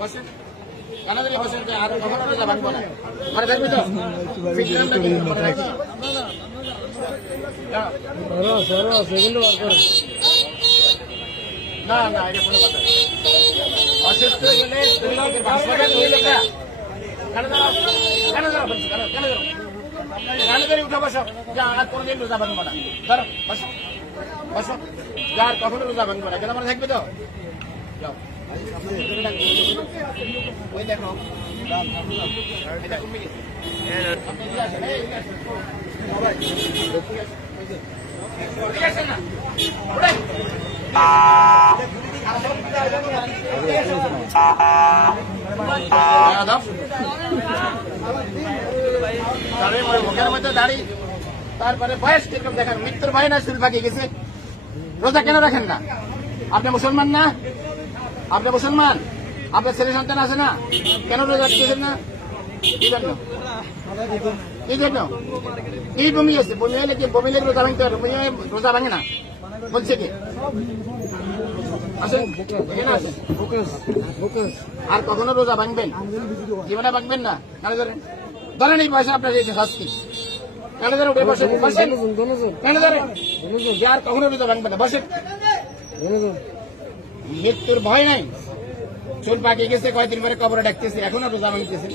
বসেন কানাদারি বসেন আর কখনো রোজা ভাঙবো না মানে দেখবি তো না না এটা কোনো কথা অসুস্থ গেলে দুই লোকের ভাষাটা দুই লোক কানাদারি উঠে বসো যা আর কোনদিন রোজা ভাঙবো না ধরো বসো বসো যা আর কখনো রোজা ভাঙবো না কেন মনে থাকবে তো যাও ওই দেখো এটা কমে গেছে ঠিক আছে না মুখের মধ্যে দাঁড়ি তারপরে বয়স কিরকম দেখেন মৃত্যুর ভয় না শুরু পাকিয়ে গেছে রোজা কেন রাখেন না আপনি মুসলমান না আপনি মুসলমান আপনার ছেলে সন্তান আছে না কেন রোজা রাখতেছেন না কি জন্য কি জন্য কি বমি আছে বমি হলে কি বমি লেগে রোজা ভাঙতে পারবে রোজা ভাঙে না বলছে কি আসেন এখানে আসেন আর কখনো রোজা ভাঙবেন জীবনে ভাঙবেন না কেন ধরেন ধরেন এই পয়সা আপনার দিয়েছে শাস্তি কেন ধরেন উঠে বসেন বসেন কেন ধরেন আর কখনো রোজা ভাঙবেন না বসেন মৃত্যুর ভয় নাই চুল পাকিয়ে গেছে কয়েকদিন পরে কবরে ডাকতেছে এখনো রোজা ভাঙতেছে